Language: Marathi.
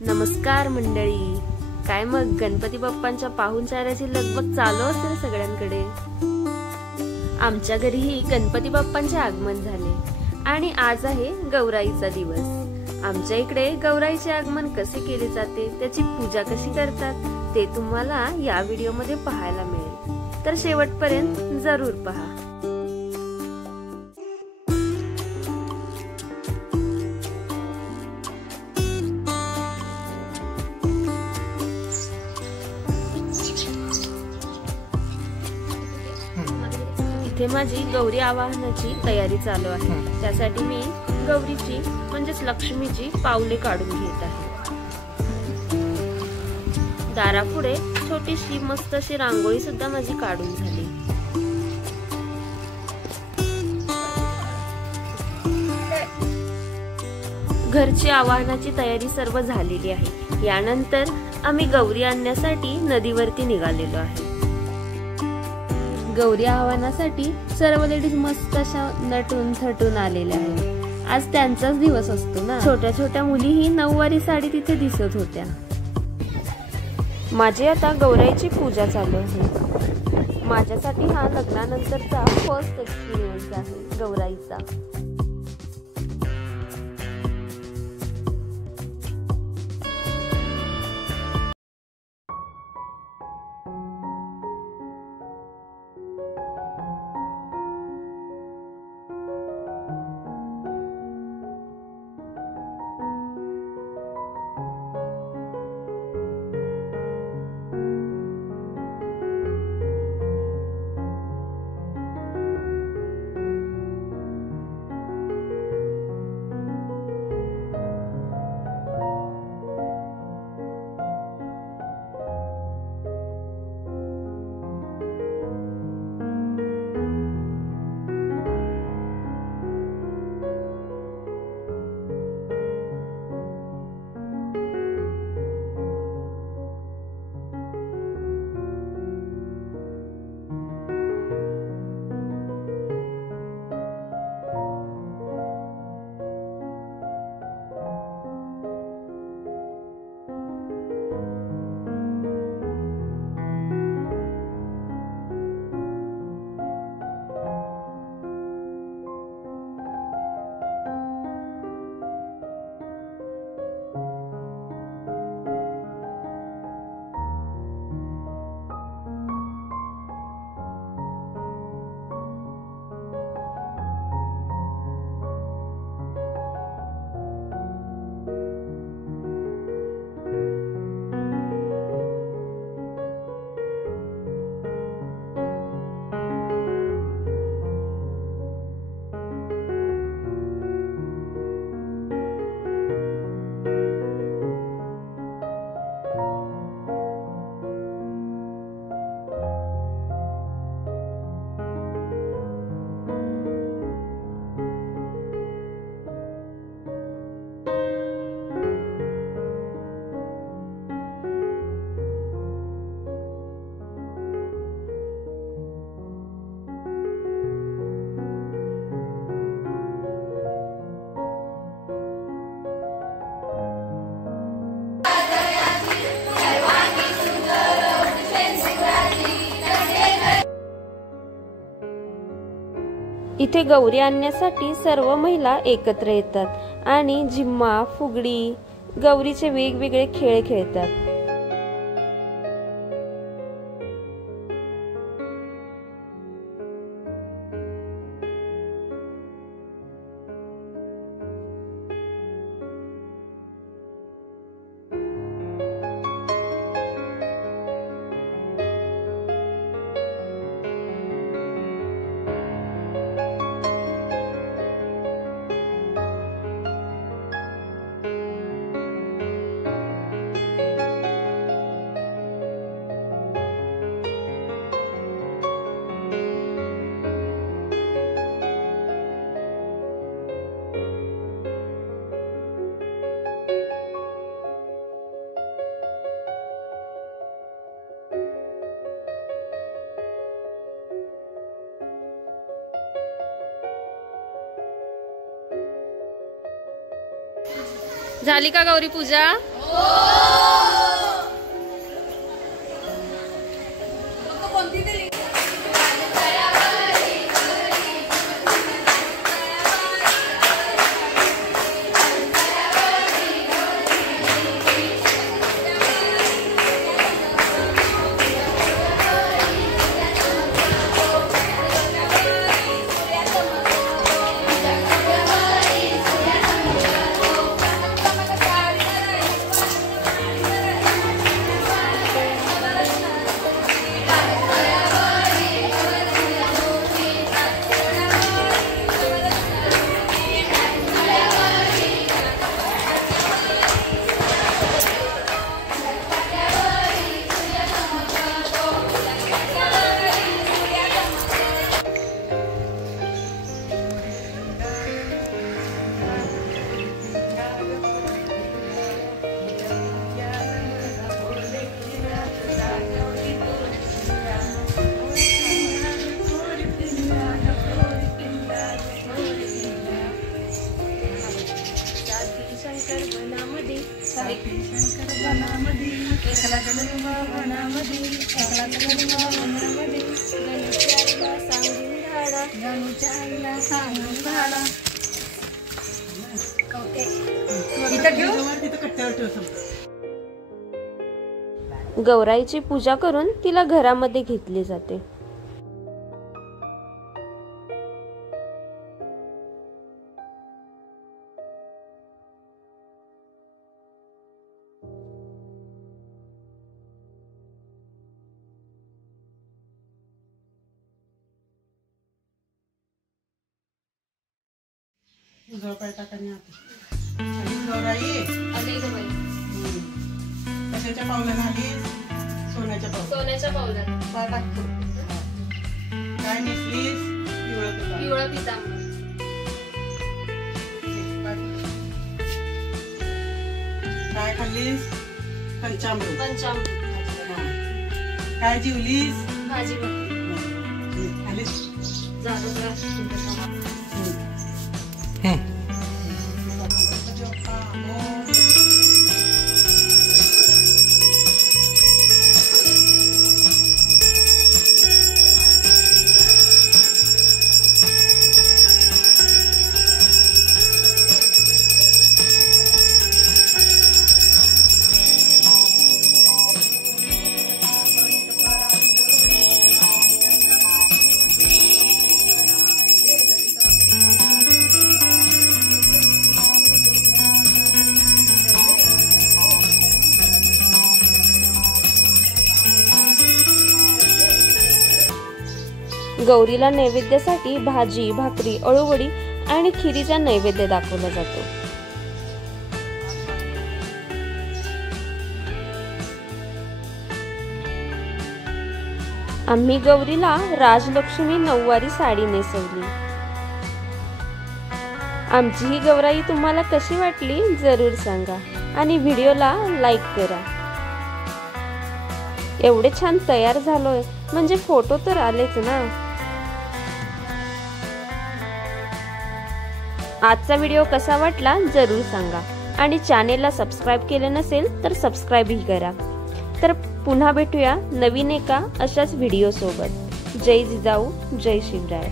नमस्कार मंडळी, काय मग गणपती बाप्पांच्या पाहुणचाराची लगबग चालू असेल सगळ्यांकडे। आमच्या घरीही गणपती बाप्पांचे आगमन झाले आणि आज आहे गौराईचा दिवस। आमच्या इकडे गौराईचे आगमन कसे केले जाते, त्याची पूजा कशी करतात ते तुम्हाला या व्हिडिओ मध्ये पाहायला मिळेल, तर शेवटपर्यंत जरूर पहा। इथे माझी गौरी आवाहनाची तयारी चालू आहे। त्यासाठी मी गौरीची म्हणजेच लक्ष्मीची पावले काढून घेत आहे। दारापुढे छोटीशी मस्त अशी रांगोळी सुद्धा माझी काढून झाली। घरची आवाहनाची तयारी सर्व झालेली आहे। यानंतर आम्ही गौरी आणण्यासाठी नदीवरती निघालेलो आहे। गौरी आवाहनासाठी सर्व लेडीज मस्त अशा नटून थटून आलेल्या आहेत। आज त्यांचाच दिवस असतो ना। छोट्या छोट्या मुलीही नऊवारी साडी तिथे दिसत होत्या। माझी आता गौराईची पूजा चालू आहे। माझ्यासाठी हा लग्नानंतरचा फर्स्ट एक्सपिरियन्स आहे गौराईचा। इथे गौरी आणण्यासाठी सर्व महिला एकत्र येतात आणि झिम्मा, फुगडी, गौरीचे वेगवेगळे खेळ खेळतात। झाली का गौरी पूजा? गौराईची पूजा करून तिला घरामध्ये घेतली जाते. कशाच्या पावलानं आली? सोन्याच्या पावलानं. काय नेसलीस? पिवळा पितांबर. काय खाल्लीस? पंचामृत. काय जेवलीस? भाजी आलीस? गौरीला नैवेद्यासाठी भाजी, भाकरी, अळूवडी आणि खिरीचा नैवेद्य दाखवला जातो. आम्ही गौरीला राजलक्ष्मी नऊवारी साडी नेसवली. आमची ही गौराई तुम्हाला कशी वाटली जरूर सांगा आणि व्हिडिओला लाईक करा. एवढे छान तयार झालोय म्हणजे फोटो तर आलेच ना. आजचा व्हिडिओ कसा वाटला जरूर सांगा आणि चॅनेलला सबस्क्राईब केले नसेल तर सबस्क्राईबही करा. तर पुन्हा भेटूया नवीन एका अशाच व्हिडिओ सोबत. जय जिजाऊ, जय शिवराय.